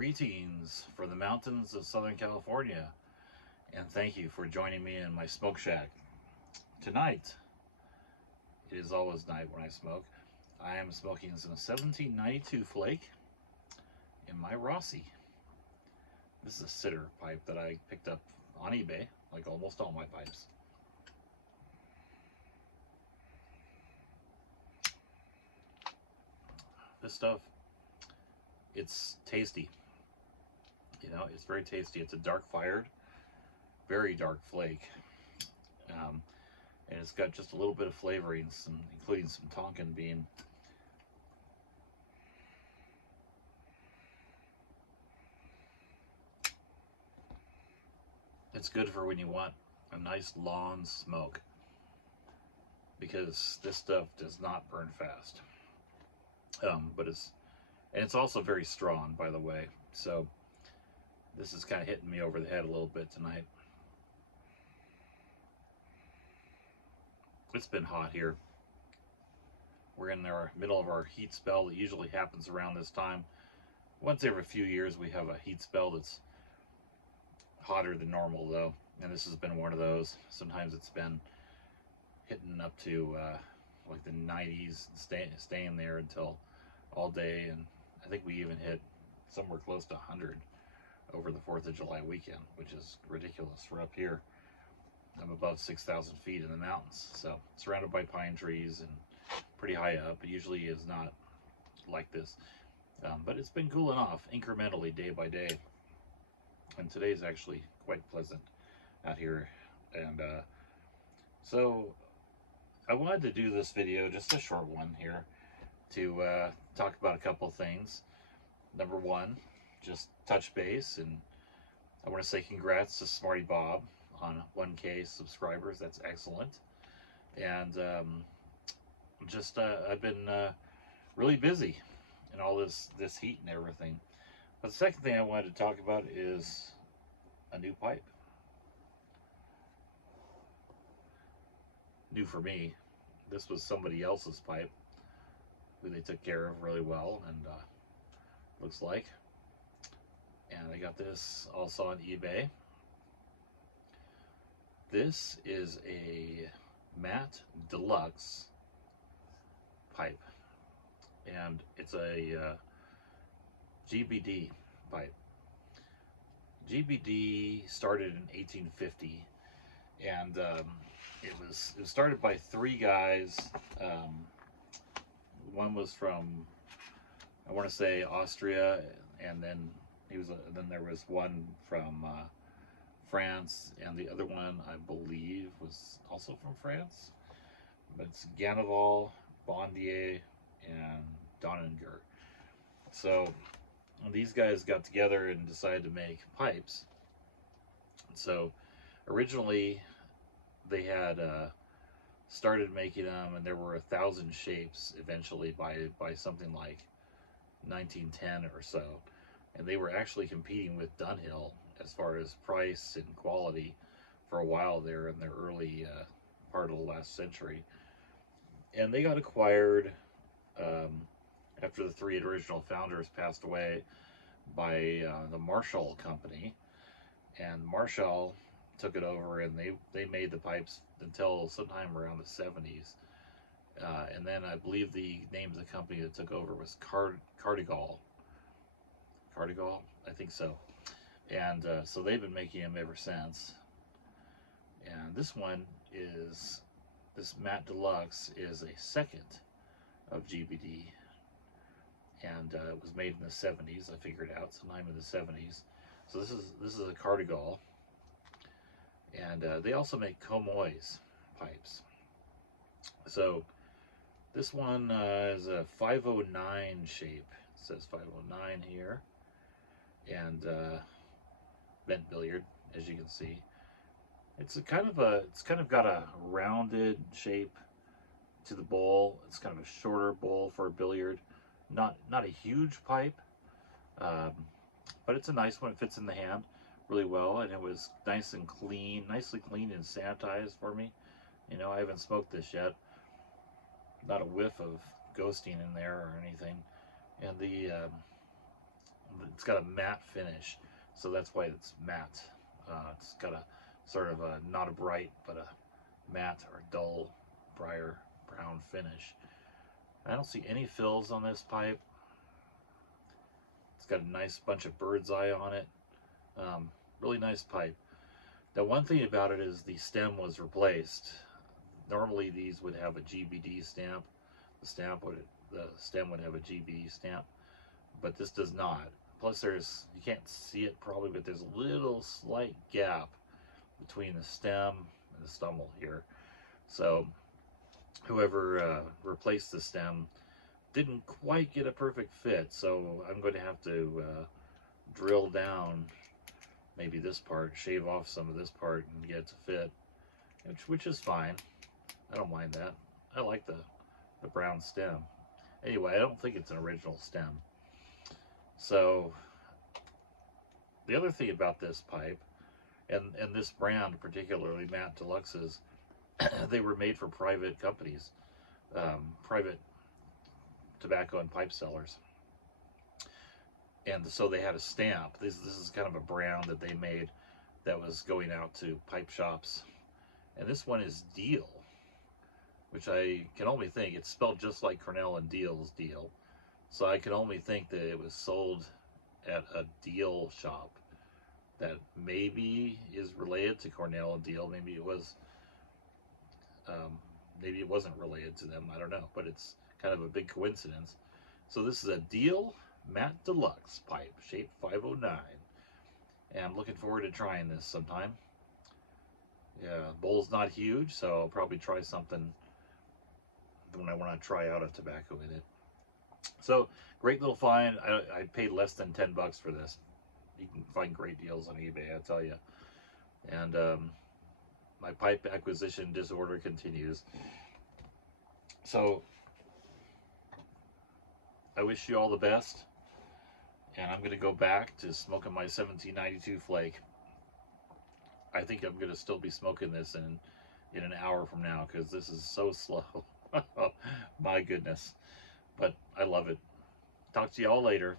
Greetings from the mountains of Southern California, and thank you for joining me in my smoke shack. Tonight, it is always night when I smoke. I am smoking some 1792 flake in my Rossi. This is a sitter pipe that I picked up on eBay, like almost all my pipes. This stuff, it's tasty. It's very tasty. It's a dark fired, very dark flake. Um, and it's got just a little bit of flavoring, including some Tonkin bean. It's good for when you want a nice long smoke, because this stuff does not burn fast. But it's also very strong, by the way. So this is kind of hitting me over the head a little bit tonight. It's been hot here. We're in the middle of our heat spell that usually happens around this time. Once every few years we have a heat spell that's hotter than normal, though, and this has been one of those. Sometimes it's been hitting up to like the 90s, staying there until all day, and I think we even hit somewhere close to 100 over the 4th of July weekend, which is ridiculous. We're up here. I'm above 6,000 feet in the mountains, so surrounded by pine trees and pretty high up. It usually is not like this, but it's been cooling off incrementally day by day, and today's actually quite pleasant out here. And so I wanted to do this video, just a short one here, to talk about a couple things. Number one, just touch base, and I want to say congrats to Smarty Bob on 1K subscribers. That's excellent. And I've been really busy in all this heat and everything. But the second thing I wanted to talk about is a new pipe. New for me. This was somebody else's pipe who they took care of really well, and looks like. And I got this also on eBay. This is a Matt Deluxe pipe, and it's a GBD pipe. GBD started in 1850, and it was started by three guys. One was from, I want to say, Austria, and then then there was one from France, and the other one, I believe, was also from France. But it's Ganneval, Bondier, and Donninger. So these guys got together and decided to make pipes. So originally they had started making them, and there were 1,000 shapes eventually by something like 1910 or so, and they were actually competing with Dunhill as far as price and quality for a while there in the early part of the last century. And they got acquired after the three original founders passed away by the Marshall Company, and Marshall took it over, and they made the pipes until sometime around the 70s. And then I believe the name of the company that took over was Cardigal. Cardigal, I think so. And so they've been making them ever since. And this Matt Deluxe is a second of GBD, and it was made in the 70s. I figured out sometime in the 70s. So this is a Cardigal, and they also make Comoys pipes. So this one is a 509 shape. It says 509 here, and bent billiard, as you can see. It's kind of got a rounded shape to the bowl. It's kind of a shorter bowl for a billiard. Not a huge pipe, but it's a nice one. It fits in the hand really well, and it was nice and clean, nicely cleaned and sanitized for me. I haven't smoked this yet. Not a whiff of ghosting in there or anything. And the It's got a matte finish, so that's why it's matte. It's got a sort of a, not a bright, but a matte or dull briar brown finish. I don't see any fills on this pipe. It's got a nice bunch of bird's eye on it. Really nice pipe. Now, one thing about it is the stem was replaced. Normally these would have a GBD stamp. The stem would have a GBD stamp, but this does not. Plus, you can't see it probably, but there's a little slight gap between the stem and the stummel here. So whoever replaced the stem didn't quite get a perfect fit, so I'm going to have to drill down maybe this part, shave off some of this part and get it to fit, which is fine. I don't mind that. I like the brown stem. Anyway, I don't think it's an original stem. So the other thing about this pipe, and this brand particularly, Matte Deluxes, they were made for private companies, private tobacco and pipe sellers. And so they had a stamp. This is kind of a brand that they made that was going out to pipe shops. And this one is Deal, which I can only think, it's spelled just like Cornell and Deal's Deal. So I can only think that it was sold at a Deal shop that maybe is related to Cornell and Deal. Maybe it was, maybe it wasn't related to them. I don't know, but it's kind of a big coincidence. So this is a Deal Matte Deluxe pipe, shape 509. And I'm looking forward to trying this sometime. Yeah, bowl's not huge, so I'll probably try something when I want to try out a tobacco in it. So, great little find. I paid less than 10 bucks for this. You can find great deals on eBay, I tell you. And my pipe acquisition disorder continues. So, I wish you all the best. And I'm going to go back to smoking my 1792 flake. I think I'm going to still be smoking this in an hour from now, because this is so slow. My goodness. But I love it. Talk to you all later.